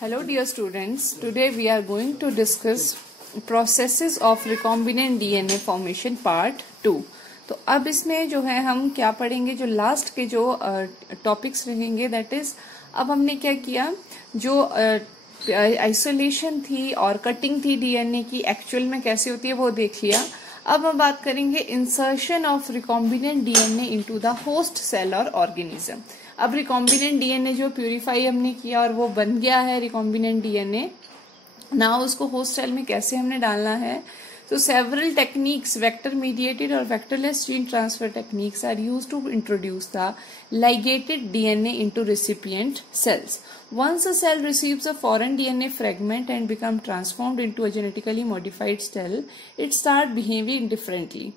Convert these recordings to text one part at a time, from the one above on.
Hello dear students, today we are going to discuss processes of recombinant DNA formation part 2। तो अब इसमें जो है हम क्या पढ़ेंगे, जो लास्ट के जो टॉपिक्स रहेंगे दैट इज अब हमने क्या किया, जो आइसोलेशन थी और कटिंग थी डीएनए की एक्चुअल में कैसे होती है वो देख लिया। अब हम बात करेंगे insertion of recombinant DNA into the host cell or organism. अब रिकॉम्बिनेंट डीएनए जो प्यूरिफाई हमने किया और वो बन गया है रिकॉम्बिनेंट डीएनए, ना उसको होस्ट सेल में कैसे हमने डालना है। तो सेवरल टेक्निक्स, वेक्टर मीडिएटेड और vectorless gene transfer techniques are used to introduce the ligated DNA into recipient cells. Once a cell receives a foreign DNA fragment and become transformed into a genetically modified cell, it start behaving differently.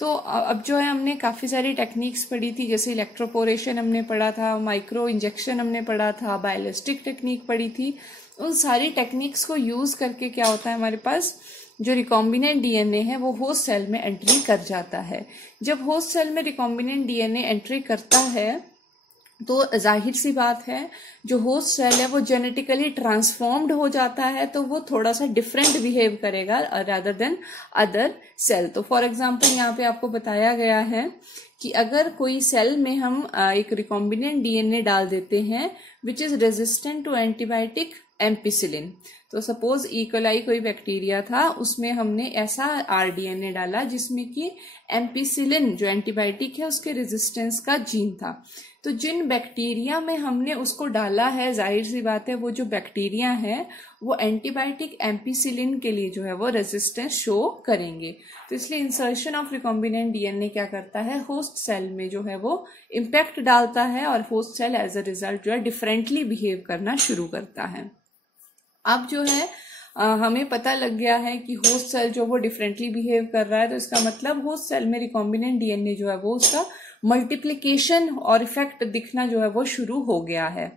तो अब जो है हमने काफी सारी techniques पढ़ी थी, जैसे इलेक्ट्रोपोरेशन हमने पढ़ा था, माइक्रो इंजेक्शन हमने पढ़ा था, बायोलिस्टिक टेक्निक पढ़ी थी। उन सारी टेक्निक्स को यूज करके क्या होता है, हमारे पास जो रिकॉम्बिनेंट डीएनए है वो होस्ट सेल में एंट्री कर जाता है। जब होस्ट सेल में रिकॉम्बिनेंट डीएनए एंट्री करता है तो जाहिर सी बात है जो होस्ट सेल है वो जेनेटिकली ट्रांसफॉर्म्ड हो जाता है, तो वो थोड़ा सा डिफरेंट बिहेव करेगा रादर देन अदर सेल। तो फॉर एग्जांपल यहाँ पे आपको बताया गया है कि अगर कोई सेल में हम एक रिकॉम्बिनेंट डीएनए डाल देते हैं which is resistant to antibiotic ampicillin, तो सपोज इकोलाई कोई बैक्टीरिया था, उसमें हमने ऐसा आरडीएनए डाला जिसमें कि एम्पिसिलिन जो एंटीबायोटिक है उसके रेजिस्टेंस का जीन था। तो जिन बैक्टीरिया में हमने उसको डाला है, जाहिर सी बात है वो जो बैक्टीरिया है वो एंटीबायोटिक एम्पिसिलिन के लिए जो है वो रेजिस्टेंस शो करेंगे। तो इसलिए इंसर्शन ऑफ रिकॉम्बिनेंट डीएनए क्या करता है, होस्ट सेल में जो है वो इम्पैक्ट डालता है और host cell as a result जो है डिफरेंटली बिहेव करना शुरू करता है। अब जो है हमें पता लग गया है कि होस्ट सेल जो वो डिफरेंटली बिहेव कर रहा है, तो इसका मतलब होस्ट सेल में रिकॉम्बिनेंट डीएनए जो है वो उसका मल्टीप्लिकेशन और इफेक्ट दिखना जो है वो शुरू हो गया है।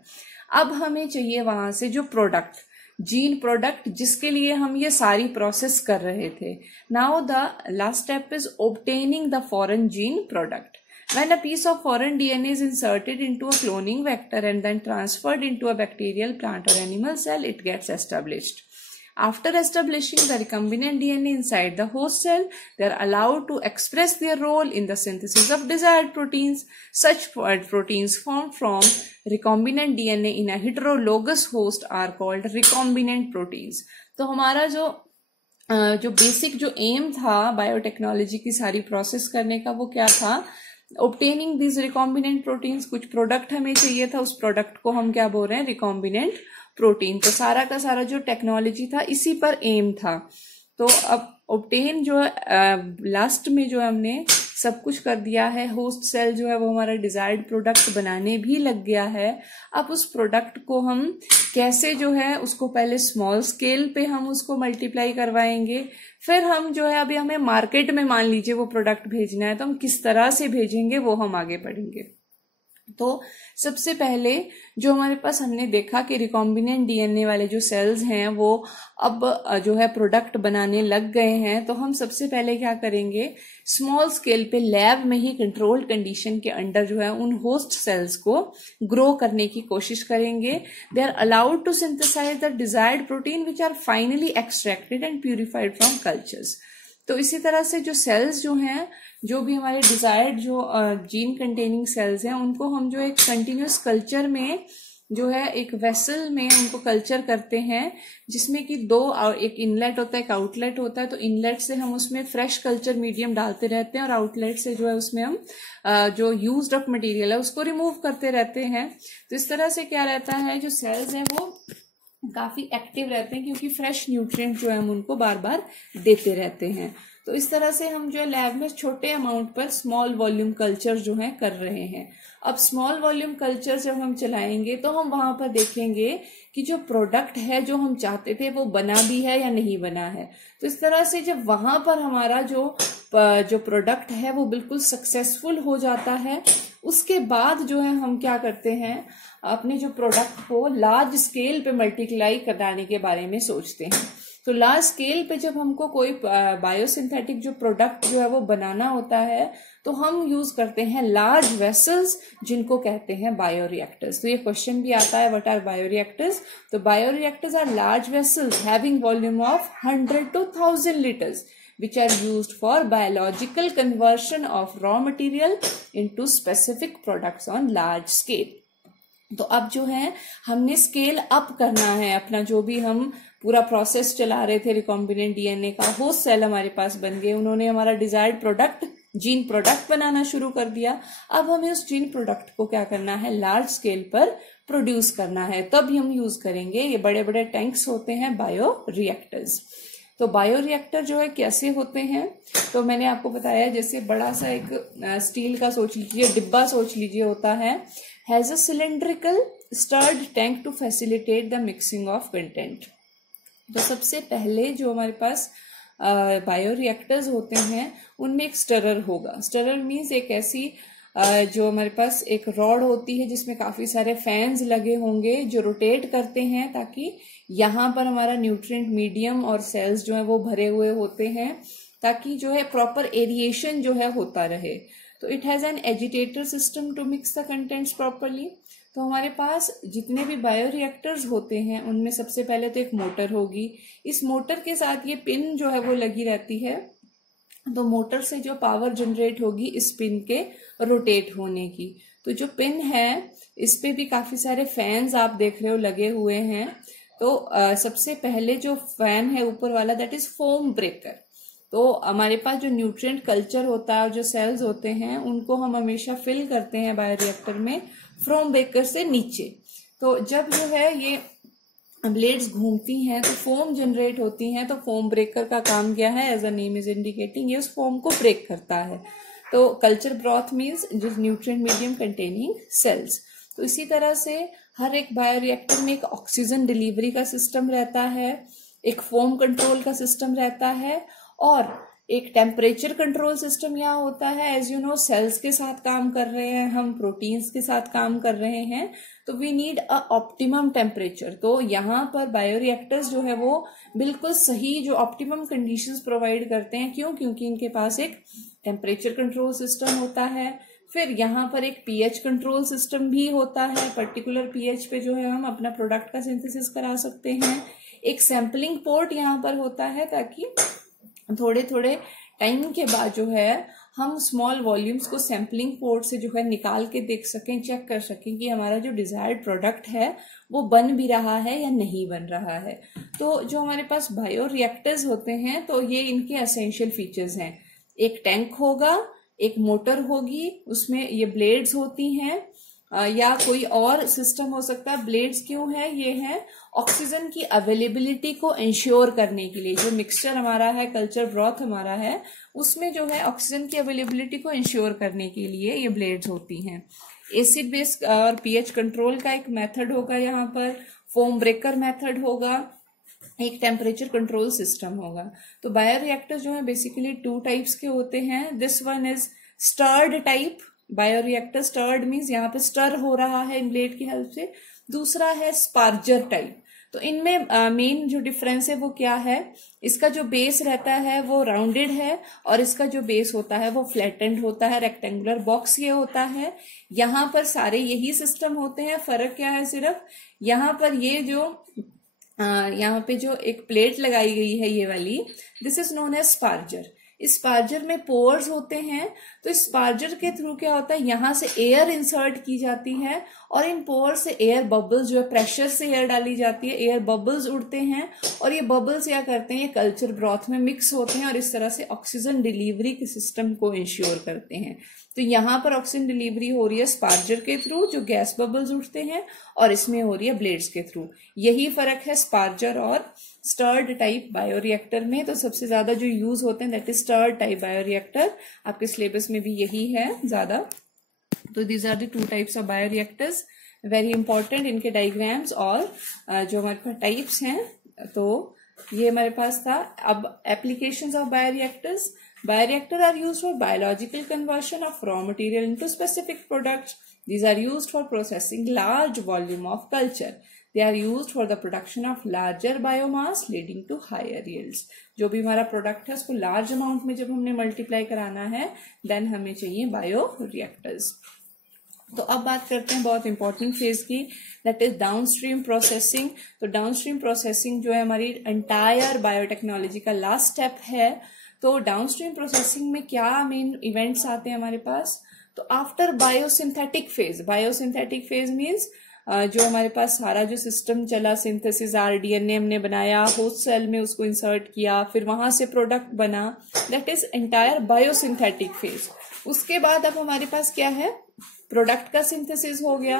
अब हमें चाहिए वहां से जो प्रोडक्ट, जीन प्रोडक्ट, जिसके लिए हम ये सारी प्रोसेस कर रहे थे। Now the last step is obtaining the foreign gene product. When a piece of foreign DNA is inserted into a cloning vector and then transferred into a bacterial, plant or animal cell, it gets established. After establishing the recombinant DNA inside the host cell, they are allowed to express their role in the synthesis of desired proteins. Such proteins formed from recombinant DNA in a heterologous host are called recombinant proteins. तो हमारा जो basic जो M था biotechnology की सारी process करने का, वो क्या था, obtaining these recombinant proteins। कुछ प्रोडक्ट हमें चाहिए था, उस प्रोडक्ट को हम क्या बोल रहे हैं, रिकॉम्बिनेंट प्रोटीन। तो सारा का सारा जो टेक्नोलॉजी था इसी पर एम था। तो अब obtain जो लास्ट में जो हमने सब कुछ कर दिया है, होस्ट सेल जो है वो हमारा डिजायर्ड प्रोडक्ट बनाने भी लग गया है। अब उस प्रोडक्ट को हम कैसे जो है उसको पहले स्मॉल स्केल पे हम उसको मल्टीप्लाई करवाएंगे, फिर हम जो है अभी हमें मार्केट में मान लीजिए वो प्रोडक्ट भेजना है, तो हम किस तरह से भेजेंगे वो हम आगे पढ़ेंगे। तो सबसे पहले जो हमारे पास हमने देखा कि रिकॉम्बिनेंट डीएनए वाले जो सेल्स हैं वो अब जो है प्रोडक्ट बनाने लग गए हैं, तो हम सबसे पहले क्या करेंगे, स्मॉल स्केल पे लैब में ही कंट्रोल्ड कंडीशन के अंडर जो है उन होस्ट सेल्स को ग्रो करने की कोशिश करेंगे। They are allowed to synthesize the desired protein which are finally extracted and purified from cultures. तो इसी तरह से जो सेल्स जो हैं, जो भी हमारे डिजायर्ड जो जीन कंटेनिंग सेल्स हैं, उनको हम जो एक कंटिन्यूस कल्चर में जो है एक वेसल में उनको कल्चर करते हैं, जिसमें कि एक इनलेट होता है, एक आउटलेट होता है। तो इनलेट से हम उसमें फ्रेश कल्चर मीडियम डालते रहते हैं और आउटलेट से जो है उसमें हम जो यूज्ड अप मटेरियल है उसको रिमूव करते रहते हैं। तो इस तरह से क्या रहता है, जो सेल्स हैं वो काफी एक्टिव रहते हैं क्योंकि फ्रेश न्यूट्रिएंट जो है हम उनको बार बार देते रहते हैं। तो इस तरह से हम जो है लैब में छोटे अमाउंट पर स्मॉल वॉल्यूम कल्चर जो है कर रहे हैं। अब स्मॉल वॉल्यूम कल्चर जब हम चलाएंगे तो हम वहां पर देखेंगे कि जो प्रोडक्ट है जो हम चाहते थे वो बना भी है या नहीं बना है। तो इस तरह से जब वहां पर हमारा जो प्रोडक्ट है वो बिल्कुल सक्सेसफुल हो जाता है, उसके बाद जो है हम क्या करते हैं, अपने जो प्रोडक्ट को लार्ज स्केल पे मल्टीप्लाई कराने के बारे में सोचते हैं। तो लार्ज स्केल पे जब हमको कोई बायोसिंथेटिक जो प्रोडक्ट जो है वो बनाना होता है, तो तो हम यूज करते हैं लार्ज वेसल्स जिनको कहते हैं बायोरिएक्टर्स। तो ये क्वेश्चन भी आता है, व्हाट आर बायोरिएक्टर्स? तो bioreactors are large vessels having volume of 100 to 1000 liters which are used for biological conversion of raw material into specific products on large scale। तो अब जो है हमने स्केल अप करना है अपना, जो भी हम पूरा प्रोसेस चला रहे थे रिकॉम्बिनेंट डीएनए का, होस्ट सेल हमारे पास बन गए, उन्होंने हमारा डिजायर्ड प्रोडक्ट जीन प्रोडक्ट बनाना शुरू कर दिया। अब हमें उस जीन प्रोडक्ट को क्या करना है, लार्ज स्केल पर प्रोड्यूस करना है, तब हम यूज करेंगे। ये बड़े बड़े टैंक्स होते हैं बायो रिएक्टर्स। तो बायो रिएक्टर जो है कैसे होते हैं, तो मैंने आपको बताया जैसे बड़ा सा एक स्टील का सोच लीजिए, डिब्बा सोच लीजिए होता है, has a cylindrical stirred tank to facilitate the mixing of content. तो सबसे पहले जो हमारे पास बायो रिएक्टर्स होते हैं उनमें एक स्टरर होगा। स्टरर मीन्स एक ऐसी जो हमारे पास एक रॉड होती है जिसमें काफी सारे फैंस लगे होंगे जो रोटेट करते हैं ताकि यहाँ पर हमारा न्यूट्रिएंट मीडियम और सेल्स जो है वो भरे हुए होते हैं, ताकि जो है प्रॉपर एरिएशन जो है होता रहे। तो it has an agitator system to mix the contents properly. तो हमारे पास जितने भी बायो रिएक्टर्स होते हैं उनमें सबसे पहले तो एक मोटर होगी। इस मोटर के साथ ये पिन जो है वो लगी रहती है, तो मोटर से जो पावर जनरेट होगी इस पिन के रोटेट होने की। तो जो पिन है इस पे भी काफी सारे फैंस आप देख रहे हो लगे हुए हैं। तो सबसे पहले जो फैन है ऊपर वाला दैट इज फोम ब्रेकर। तो हमारे पास जो न्यूट्रिएंट कल्चर होता है और जो सेल्स होते हैं उनको हम हमेशा फिल करते हैं बायोरिएक्टर में फोम ब्रेकर से नीचे। तो जब जो है ये ब्लेड्स घूमती हैं तो फोम जनरेट होती हैं। तो फोम ब्रेकर का काम क्या है, as a name is indicating, ये उस फोम को ब्रेक करता है। तो कल्चर ब्रॉथ मीन्स जिस न्यूट्रिएंट मीडियम कंटेनिंग सेल्स। तो इसी तरह से हर एक बायोरिएक्टर में एक ऑक्सीजन डिलीवरी का सिस्टम रहता है, एक फोम कंट्रोल का सिस्टम रहता है और एक टेम्परेचर कंट्रोल सिस्टम यहाँ होता है। एज यू नो सेल्स के साथ काम कर रहे हैं हम, प्रोटीन्स के साथ काम कर रहे हैं, तो we need a optimum temperature. तो यहाँ पर बायोरिएक्टर्स जो है वो बिल्कुल सही जो ऑप्टिमम कंडीशंस प्रोवाइड करते हैं। क्यों? क्योंकि इनके पास एक टेम्परेचर कंट्रोल सिस्टम होता है, फिर यहाँ पर एक पीएच कंट्रोल सिस्टम भी होता है, पर्टिकुलर पीएच पे जो है हम अपना प्रोडक्ट का सिंथेसिस करा सकते हैं। एक सैम्पलिंग पोर्ट यहाँ पर होता है ताकि थोड़े थोड़े टाइम के बाद जो है हम स्मॉल वॉल्यूम्स को सैम्पलिंग पोर्ट से जो है निकाल के देख सकें, चेक कर सकें कि हमारा जो डिजायर्ड प्रोडक्ट है वो बन भी रहा है या नहीं बन रहा है। तो जो हमारे पास बायो रिएक्टर्स होते हैं तो ये इनके एसेंशियल फीचर्स हैं। एक टैंक होगा, एक मोटर होगी, उसमें ये ब्लेड्स होती हैं या कोई और सिस्टम हो सकता है। ब्लेड्स क्यों है? ये है ऑक्सीजन की अवेलेबिलिटी को इंश्योर करने के लिए। जो मिक्सचर हमारा है, कल्चर ब्रॉथ हमारा है, उसमें जो है ऑक्सीजन की अवेलेबिलिटी को इंश्योर करने के लिए ये ब्लेड्स होती हैं। एसिड बेस और पीएच कंट्रोल का एक मेथड होगा, यहाँ पर फोम ब्रेकर मेथड होगा, एक टेम्परेचर कंट्रोल सिस्टम होगा। तो बायोरिएक्टर जो है बेसिकली 2 टाइप्स के होते हैं। This one is stirred type bioreactor. Stirred means यहाँ पे स्टर हो रहा है इन ब्लेड की हेल्प से। दूसरा है स्पार्जर टाइप। तो इनमें मेन जो डिफरेंस है वो क्या है, इसका जो बेस रहता है वो राउंडेड है और इसका जो बेस होता है वो फ्लैटेंड होता है, रेक्टेंगुलर बॉक्स ये होता है। यहाँ पर सारे यही सिस्टम होते हैं। फर्क क्या है, सिर्फ यहाँ पर ये जो यहाँ पे जो एक प्लेट लगाई गई है ये वाली, this is known as sparger. इस स्पार्जर में पोर्स होते हैं। तो इस स्पार्जर के थ्रू क्या होता है, यहाँ से एयर इंसर्ट की जाती है और इन पोर्स से एयर बबल्स जो है प्रेशर से एयर डाली जाती है, एयर बबल्स उड़ते हैं और ये बबल्स क्या करते हैं, ये कल्चर ब्रॉथ में मिक्स होते हैं और इस तरह से ऑक्सीजन डिलीवरी के सिस्टम को इंश्योर करते हैं। तो यहाँ पर ऑक्सीजन डिलीवरी हो रही है स्पार्जर के थ्रू जो गैस बबल्स उठते हैं, और इसमें हो रही है ब्लेड्स के थ्रू। यही फर्क है स्पार्जर और स्टर्ड टाइप बायोरिएक्टर में। तो सबसे ज्यादा जो यूज होते हैं that is stirred type bioreactor. आपके सिलेबस में भी यही है ज्यादा। तो these are the 2 types of bioreactors, very important इनके डायग्राम्स और जो हमारे पास टाइप्स हैं। तो ये हमारे पास था। अब applications of bioreactors. Bioreactor are used for biological conversion of raw material into specific products. These are used for processing large volume of culture. They are used for the production of larger biomass leading to higher yields. जो भी हमारा product है उसको large amount में जब हमने multiply कराना है देन हमें चाहिए बायो रिएक्टर्स। तो अब बात करते हैं बहुत इंपॉर्टेंट फेज की, दैट इज डाउनस्ट्रीम प्रोसेसिंग। तो डाउनस्ट्रीम प्रोसेसिंग जो है हमारी एंटायर बायोटेक्नोलॉजी का लास्ट स्टेप है। तो डाउनस्ट्रीम प्रोसेसिंग में क्या मेन इवेंट्स आते हैं हमारे पास? तो आफ्टर बायोसिंथेटिक फेज मीन्स जो हमारे पास सारा जो सिस्टम चला, सिंथेसिस, आरडीएनए हमने बनाया, होस्ट सेल में उसको इंसर्ट किया, फिर वहां से प्रोडक्ट बना, that is entire biosynthetic phase. उसके बाद अब हमारे पास क्या है? प्रोडक्ट का सिंथेसिस हो गया।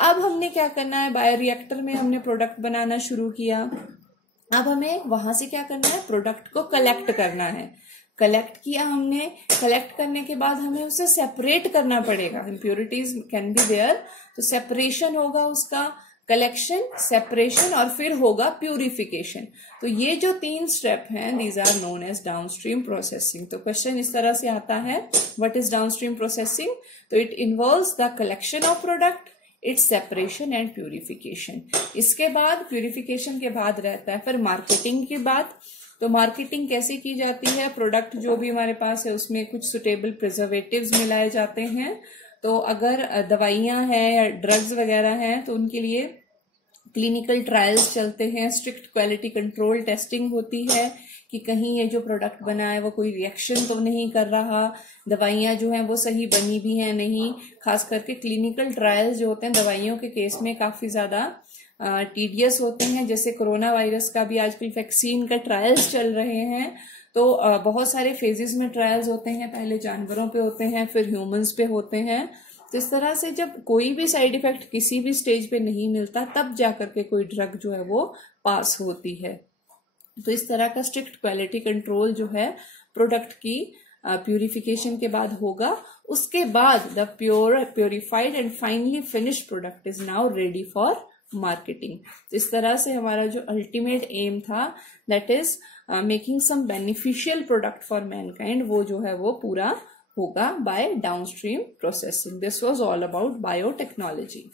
अब हमने क्या करना है? बायोरिएक्टर में हमने प्रोडक्ट बनाना शुरू किया। अब हमें वहां से क्या करना है? प्रोडक्ट को कलेक्ट करना है। कलेक्ट किया हमने, कलेक्ट करने के बाद हमें उसे सेपरेट करना पड़ेगा, इम्प्योरिटीज कैन बी देयर, तो सेपरेशन होगा उसका, कलेक्शन, सेपरेशन और फिर होगा प्यूरिफिकेशन। तो ये जो 3 स्टेप हैं these are known as downstream processing. तो क्वेश्चन इस तरह से आता है, व्हाट इज डाउनस्ट्रीम प्रोसेसिंग? तो it involves the collection of product, its separation and purification. इसके बाद प्यूरिफिकेशन के बाद रहता है फिर मार्केटिंग की बात। तो मार्केटिंग कैसे की जाती है? प्रोडक्ट जो भी हमारे पास है उसमें कुछ सुटेबल प्रिजर्वेटिव्स मिलाए जाते हैं। तो अगर दवाइयां हैं या ड्रग्स वगैरह हैं तो उनके लिए क्लिनिकल ट्रायल्स चलते हैं, स्ट्रिक्ट क्वालिटी कंट्रोल टेस्टिंग होती है कि कहीं ये जो प्रोडक्ट बना है वो कोई रिएक्शन तो नहीं कर रहा, दवाइयां जो हैं वो सही बनी भी हैं नहीं। खास करके क्लिनिकल ट्रायल्स जो होते हैं दवाइयों के केस में काफी ज्यादा टीडियस होते हैं। जैसे कोरोना वायरस का भी आजकल वैक्सीन का ट्रायल्स चल रहे हैं, तो बहुत सारे फेजेस में ट्रायल्स होते हैं, पहले जानवरों पे होते हैं, फिर ह्यूमंस पे होते हैं। तो इस तरह से जब कोई भी साइड इफेक्ट किसी भी स्टेज पे नहीं मिलता तब जाकर के कोई ड्रग जो है वो पास होती है। तो इस तरह का स्ट्रिक्ट क्वालिटी कंट्रोल जो है प्रोडक्ट की प्यूरिफिकेशन के बाद होगा। उसके बाद the purified and finally finished product is now ready for marketing. तो इस तरह से हमारा जो अल्टीमेट एम था that is making some beneficial product for mankind, वो जो है वो पूरा होगा by downstream processing. This was all about biotechnology.